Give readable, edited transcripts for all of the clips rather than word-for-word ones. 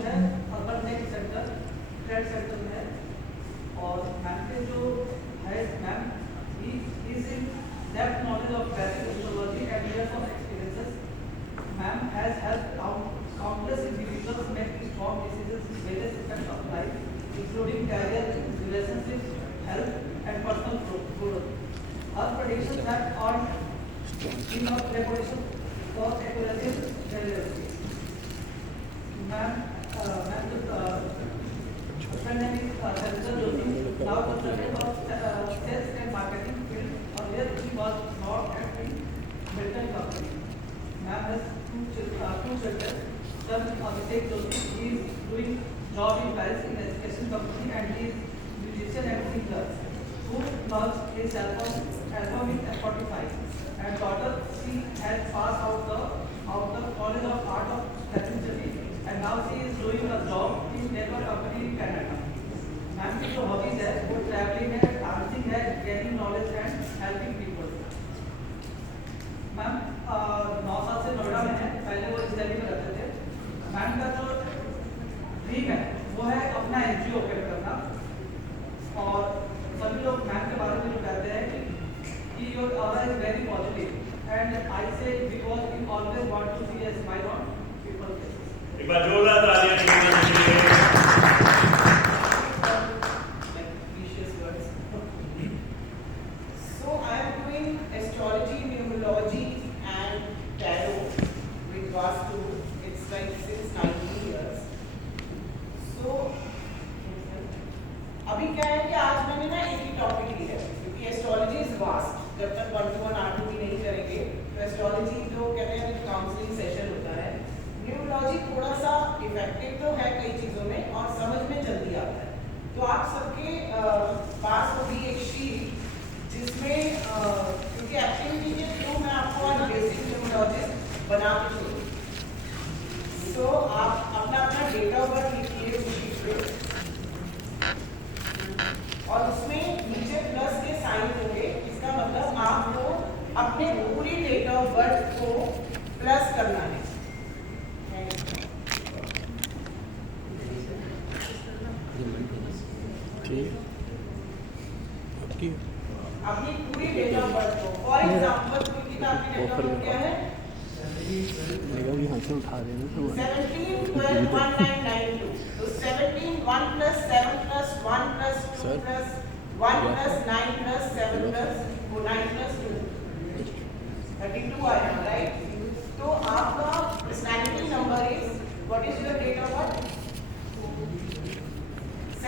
जो है urban tech centre trade centre में है और मैम के जो है ma'am is in depth knowledge of basic astrology and years of experiences. Ma'am has helped countless individuals make strong decisions in various aspects of life, including career, relationships, health, and personal growth. Her predictions have earned enough reputation for accuracy and reliability. Ma'am, husband name is Chandra Jyoti, now consultant of sales and marketing field. Earlier he was not at the Milton company. Ma'am has two children. Son Abhishek Jyoti, he is doing job in Paris in education company and he is musician and singer who launched his album in Spotify. And daughter, she has passed out the College of Art of Pathology and now she is doing a job in Network company in Canada. Ma'am की जो hobbies है वो travelling है, dancing है, gaining knowledge and helping people. Ma'am 9 साल से नोएडा में है, पहले वो इस दिल्ली में रहते थे. मैम का जो ड्रीम है वो है अपना एनजीओ ओपन करना और सभी लोग मैम के बारे में जो कहते हैं कि your aura is very positive and I say because we always want to see a smile on people faces. एक बार जोरदार तालियां दीजिए. Astrology, numerology and tarot with Vastu. It's like since 90 years. So अभी क्या है कि आज मैंने ना एक ही टॉपिक लिया है क्योंकि एस्ट्रोलॉजी इज वास्ट. जब तक 1-to-1 R2 नहीं करेंगे तो एस्ट्रोलॉजी तो कहते हैं कि काउंसलिंग सेशन होता है. न्यूमरोलॉजी थोड़ा सा इफेक्टिव तो है कई चीज़ों में और समझ में जल्दी आता है. तो आप सबके पास होगी एक शीट जिसमें क्योंकि एक्टिविटी के थ्रू मैं आपको आज बेसिक न्यूमरोलॉजिस्ट बना के दूँगी. सो आप अपना डेट ऑफ बर्थ लिखिए उस शीट पे और उसमें नीचे प्लस के साइन होंगे. इसका मतलब आपको अपने पूरी डेट ऑफ बर्थ को प्लस करना है. अपनी पूरी डेट ऑफ बर्थ को फॉर एग्जांपल क्योंकि आपकी डेट ऑफ बर्थ क्या है 17/12/1992. तो 17 1 + 7 + 1 + 2 + 1 + 9 + 7 + 9 + 2 32 आया राइट. तो आपका personality number is what is your date of birth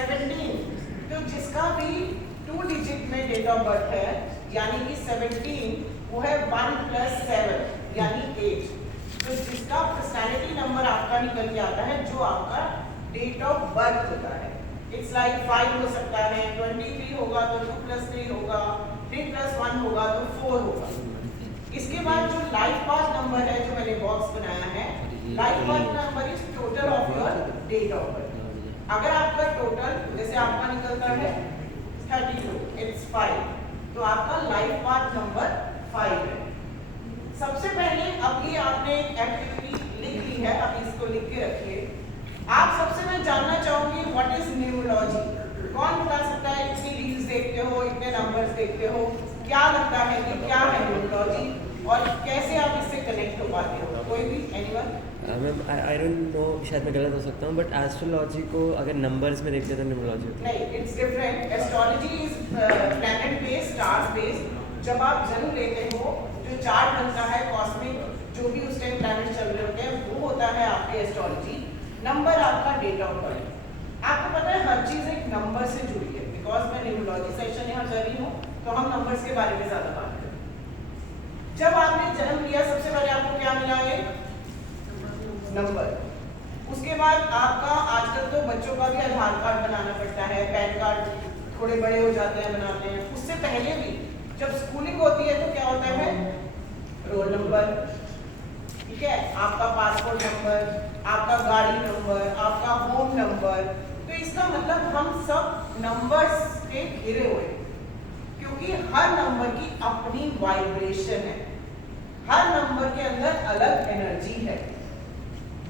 17. तो जिसका भी 2 डिजिट में डेट ऑफ बर्थ है यानी कि 17 वो है 1 + 7 यानी 8. तो जिसका पर्सनैलिटी नंबर आपका निकल के आता है जो आपका डेट ऑफ बर्थ होता है. इट्स लाइक 5 हो सकता है, 23 होगा तो 2 + 3 होगा, 3 + 1 होगा तो 4 होगा. इसके बाद जो लाइफ पाथ नंबर है जो मैंने बॉक्स बनाया है, life path number is total of your date of birth. अगर आपका टोटल जैसे आपका निकलता है 32 इट्स 5 तो आपका लाइफ पाथ नंबर 5 है. सबसे पहले अब ये आपने एक्टिविटी लिख ली है, अब इसको लिख के रखिए. आप सबसे मैं जानना चाहूंगी व्हाट इज न्यूमरोलॉजी. कौन बता सकता है? इतनी रील्स देखते हो, इतने नंबर्स देखते हो, क्या लगता है कि क्या है न्यूमरोलॉजी और कैसे आप इससे कनेक्ट हो पाते हो? कोई भी anyone? Ma'am I don't know, शायद मैं गलत हो सकता हूँ बट एस्ट्रोलॉजी को अगर नंबर्स में देखते तो न्यूमरोलॉजी होती है. नहीं, it's different. Astrology is planet based, stars based. जब आप जन्म लेते हो जो चार्ट बनता है कॉस्मिक जो भी उस टाइम प्लैनेट चल रहे होते हैं वो होता है आपकी एस्ट्रोलॉजी. नंबर आपका डेट ऑफ बर्थ. आपको पता है हर चीज एक नंबर से जुड़ी है. बिकॉज मैं न्यूमरोलॉजी सेशन यहाँ कर रही हूँ तो हम नंबर्स के बारे में ज्यादा बात करें. जब आपने जन्म लिया सबसे पहले आपको क्या मिला? नंबर. उसके बाद आपका आजकल तो बच्चों का भी आधार कार्ड बनाना पड़ता है, पैन कार्ड थोड़े बड़े हो जाते हैं बनाते हैं. उससे पहले भी जब स्कूलिंग होती है तो क्या होता है? Roll number. ठीक है, आपका पासपोर्ट नंबर, आपका गाड़ी नंबर, आपका होम नंबर. तो इसका मतलब हम सब नंबर्स के घिरे हुए क्योंकि हर नंबर की अपनी वाइब्रेशन है. हर नंबर के अंदर अलग एनर्जी है.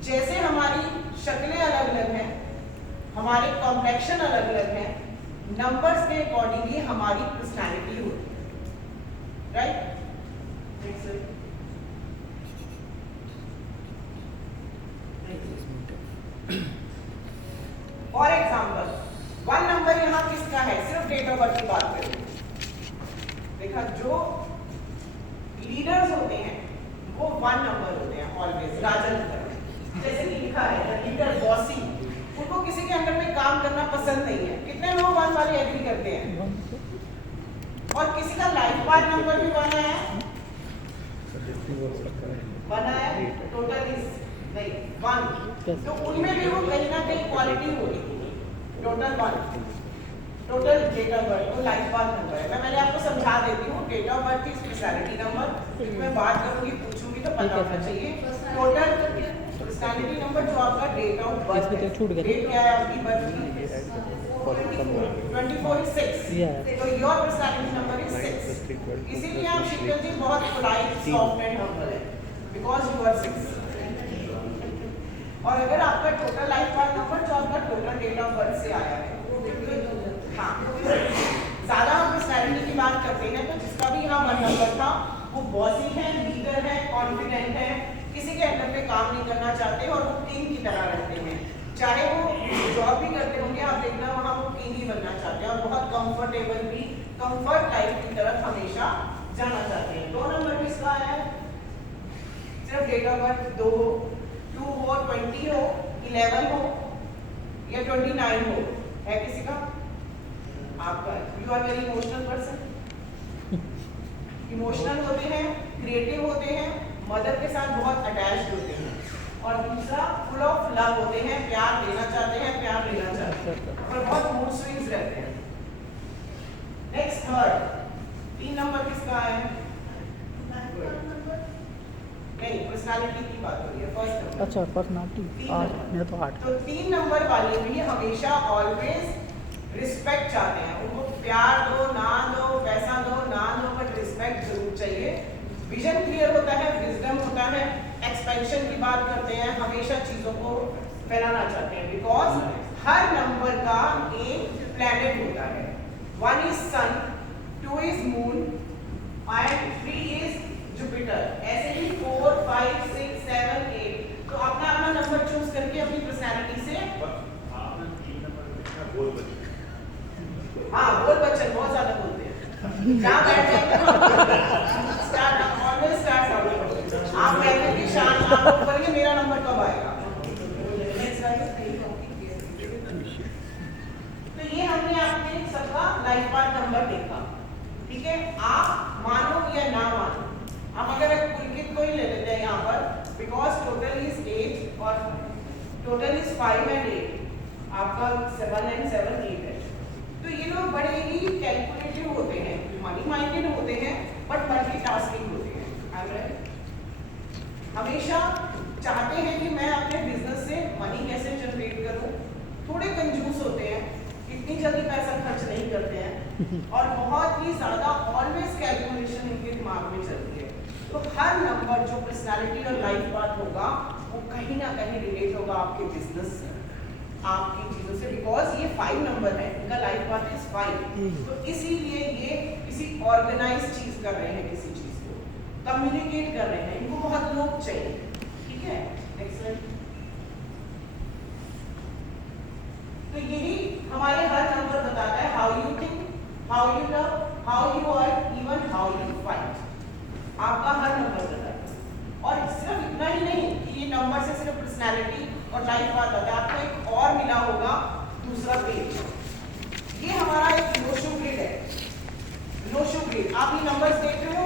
जैसे हमारी शक्लें अलग अलग हैं, हमारे कॉम्प्लेक्शन अलग अलग हैं, नंबर्स के अकॉर्डिंगली हमारी पर्सनैलिटी होती है, राइट? फॉर एग्जाम्पल 1 नंबर यहाँ किसका है? सिर्फ डेट ऑफ बर्थ की बात करें। देखा, जो लीडर्स होते हैं वो 1 नंबर होते हैं ऑलवेज, राजन जैसे कि लिखा है लीडर बॉसी, उनको किसी के अंडर में काम करना पसंद नहीं है। कितने लोग 1 वाले एग्री करते हैं? और किसी का लाइफ पार्ट नंबर भी 1 आया है, टोटल इज नहीं 1, तो उनमें भी वो कहीं ना कहीं क्वालिटी होगी। Total 1, total date of birth वो लाइफ पार्ट नंबर है। मैं आपको समझा देती हूँ, डेट ऑफ बर्थ की स्पेशलिटी नंबर मैं बात करूंगी, पूछूंगी तो पता होना चाहिए। टोटल पर्सनालिटी नंबर जो आपका डेट ऑफ बर्थ, डेट क्या है आपकी बर्थ की? 24/6, तो योर पर्सनालिटी नंबर इज 6। इसीलिए आप शीतल जी बहुत पोलाइट सॉफ्ट एंड हम्बल है, बिकॉज यू आर 6। और अगर आपका टोटल लाइफ पार्ट नंबर जो आपका टोटल डेट ऑफ बर्थ से आया है, हाँ, ज्यादा हम पर्सनैलिटी की बात करते हैं तो जिसका भी यहाँ 1 नंबर था वो बॉसी है, लीडर है, कॉन्फिडेंट है, किसी के अंडर में काम नहीं करना चाहते और वो किंग की तरह रहते हैं। चाहे वो जॉब भी करते होंगे, आप देखना वहाँ वो किंग ही बनना चाहते हैं और बहुत कंफर्टेबल भी, कंफर्ट लाइफ की तरफ हमेशा जाना चाहते हैं। 2 नंबर किसका आया है? सिर्फ डेट ऑफ बर्थ 2 हो, 2 हो, 20 हो, 11 हो या 29 हो, है किसी का? आपका। You are very emotional person, emotional होते हैं, क्रिएटिव होते हैं, मदर के साथ बहुत अटैच्ड होते हैं, और दूसरा फुल ऑफ लव होते हैं, प्यार देना चाहते हैं, प्यार लेना चाहते हैं, और बहुत मूड स्विंग्स रहते हैं। नेक्स्ट थर्ड, 3 नंबर किसका है? नहीं, पर्सनालिटी की बात हो रही है, फर्स्ट नंबर। अच्छा, पर्सनालिटी 8, मैं तो 8। तो 3 नंबर वाले भी हमेशा ऑलवेज रिस्पेक्ट चाहते हैं। उनको प्यार दो ना दो, पैसा दो ना दो, बट रिस्पेक्ट जरूर चाहिए। विजन क्लियर होता है, विजडम होता है, एक्सपेंशन की बात करते हैं, हमेशा चीजों को फैलाना चाहते हैं, बिकॉज हर नंबर का एक प्लैनेट होता है। 1 is sun, 2 is moon and 3 is Jupiter. ऐसे ही 4, 5, 6, 7, 8। तो अपना अपना नंबर चूज करके अपनी पर्सनैलिटी से हाँ, बोल बच्चन बहुत ज्यादा बोलते हैं, जहाँ बैठ जाएंगे स्टार्ट, ऑलवेज स्टार्ट आउट। आप बैठे कि शांत आप करेंगे, मेरा नंबर कब आएगा? तो ये हमने आपके सबका लाइफ पार्ट नंबर देखा, ठीक है? आप मानो या ना मानो, हम अगर पुलकित को ही ले लेते हैं यहाँ पर, बिकॉज टोटल इज 8 और टोटल इज 5 एंड 8, आपका 7 एंड 7 8 है। तो ये लोग बड़े ही कैलकुलेटिव होते हैं, मनी माइंडेड होते हैं, बट मल्टीटास्किंग होते हैं। हमेशा चाहते हैं कि मैं अपने बिजनेस से मनी कैसे जनरेट करूं। थोड़े कंजूस होते हैं, इतनी जल्दी पैसा खर्च नहीं करते हैं, और बहुत ही ज्यादा ऑलवेज कैलकुलेशन इनके दिमाग में चलती है। तो हर नंबर जो पर्सनालिटी और लाइफ पार्ट होगा वो कहीं ना कहीं रिलेट होगा आपके बिजनेस से, आपकी चीजों से, बिकॉज ये 5 नंबर है, इनका लाइफ पार्ट इज 5। तो इसीलिए ये किसी ऑर्गेनाइज चीज कर रहे हैं, किसी चीज को कम्युनिकेट कर रहे हैं, इनको बहुत लोग चाहिए, ठीक है? एक्सेलेंट। तो यही हमारे हर नंबर बताता है how you think, how you love, how you earn, even how you fight. आपका हर नंबर बताता है। और सिर्फ इतना ही नहीं कि ये नंबर से सिर्फ पर्सनैलिटी और लाइफ पार्ट आता है, आपको एक और मिला होगा दूसरा पेज। ये हमारा एक लोशो ग्रिड है। लोशो ग्रिड, आप ये नंबर्स देख रहे हो,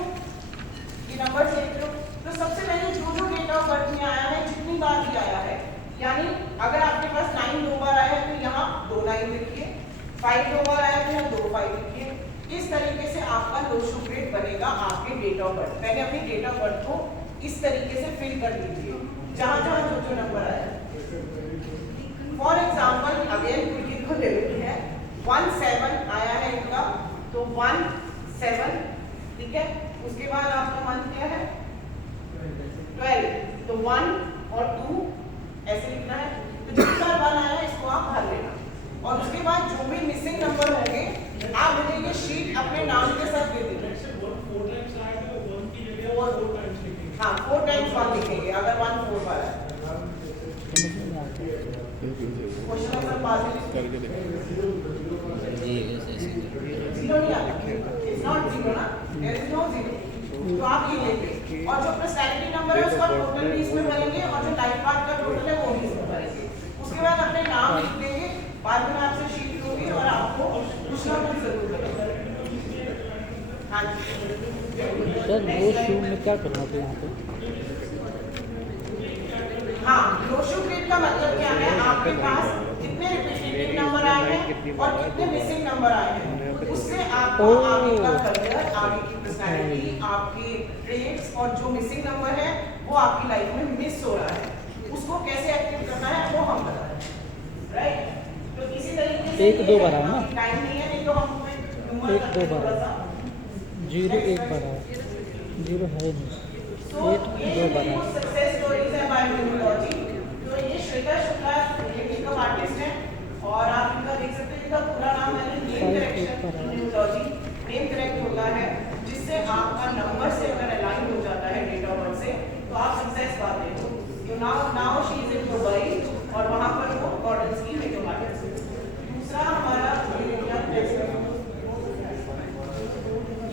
ये नंबर्स देख रहे हो, तो सबसे पहले जो जो डेट ऑफ बर्थ में आया है, जितनी बार भी आया है, यानी अगर आपके पास 9 2 बार आया है तो यहाँ 2 9 लिखिए, 5 2 बार आया तो यहाँ 2 5 लिखिए। इस तरीके से आपका लोशो ग्रिड बनेगा आपके डेट ऑफ बर्थ। पहले अपनी डेट ऑफ बर्थ को इस तरीके से फिल कर दीजिए, जहां जहां जो जो नंबर आया है। फॉर एग्जाम्पल अगेन पुलकित को ले लेते हैं, 1 7 आया है इनका, तो 1 7, ठीक है? उसके बाद आपका मंथ क्या है? 12, तो 1 और 2 ऐसे लिखना है। तो अपने नाम के साथ दे दीजिए। हाँ 4 टाइम्स 1 लिखेंगे अगर 1 4 बार है। क्वेश्चन आंसर बाद में जीरो नहीं आता, इट्स नॉट जीरो ना, देयर इज नो जीरो। तो आप ये लेंगे और जो पर्सनैलिटी नंबर है उसका टोटल भी इसमें भरेंगे और जो लाइफ पाथ का टोटल है वो भी इसमें भरेंगे। उसके बाद अपने नाम लिख देंगे, बाद में आपसे शीट लूंगी और आपको कुछ ना कुछ जरूर करेंगे। हाँ जी सर वो शू में क्या करना था यहाँ पे? हाँ, नो शू ग्रेड का मतलब क्या है, आपके पास कितने रिपीटेटिव नंबर आए हैं और कितने मिसिंग नंबर आए हैं, उससे आपका आगे का करियर, आगे की पर्सनैलिटी, आपके ट्रेड्स और जो मिसिंग नंबर है वो आपकी लाइफ में मिस हो रहा है, उसको कैसे एक्टिव करना है वो हम बता रहे हैं, राइट। तो इसी तरीके से 1 2 बार है ना? टाइम नहीं है, नहीं तो हम 1 2 बार 0 1 बार है, 0 है नहीं, 8 2 बार है। सक्सेस स्टोरीज है बायोन्यूमोलॉजी। तो ये श्वेता शुक्ला ये मेकअप आर्टिस्ट हैं और आप इनका देख सकते हैं, इनका पूरा नाम है नेम करेक्शन न्यूमोलॉजी, नेम करेक्ट होता है जिससे आपका नंबर से अगर अलाइन हो जाता है डेट ऑफ बर्थ से तो आप सक्सेस पाते हो। तो now she is in Dubai और वहां पर वो मॉडल्स की मेकअप आर्टिस्ट है। दूसरा हमारा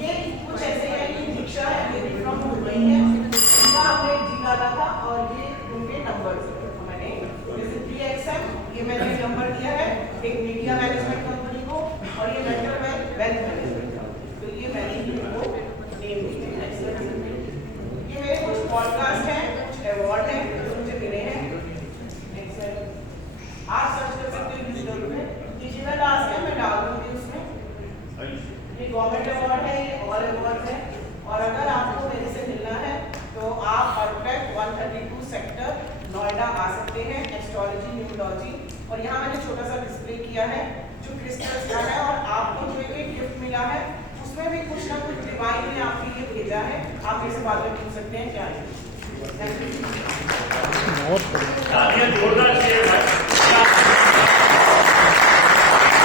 ये कुछ ऐसे है, ये दीक्षा है, ये फ्रॉम मुंबई है, इसका हमने जीता था और ये उनके नंबर्स है। मैंने जैसे 3XM ये मैंने नंबर दिया है एक मीडिया मैनेजमेंट कंपनी को और ये मेंटल वेल्थ मैनेजमेंट का, तो ये मैंने इनको नेम दिए हैं। ये मेरे कुछ पॉडकास्ट हैं, कुछ अवार्ड हैं जो मुझे मिले हैं। आप सर्च कर सकते हो डिजिटल में, डिजिटल टास्क है, मैं डाल दूंगी उसमें। ये गवर्नमेंट अवार्ड है, ये ऑल अवार्ड है और अगर आपको मेरे से मिलना है तो आप परफेक्ट 132 सेक्टर नोएडा आ सकते हैं, एस्ट्रोलॉजी न्यूमोलॉजी। और यहाँ मैंने छोटा सा डिस्प्ले किया है जो क्रिस्टल्स का है और आपको जो एक गिफ्ट मिला है उसमें भी कुछ ना कुछ डिवाइन ने आपके लिए भेजा है, आप मेरे से बाद में पूछ सकते हैं क्या है। Thank you. बहुत बढ़िया। जोरदार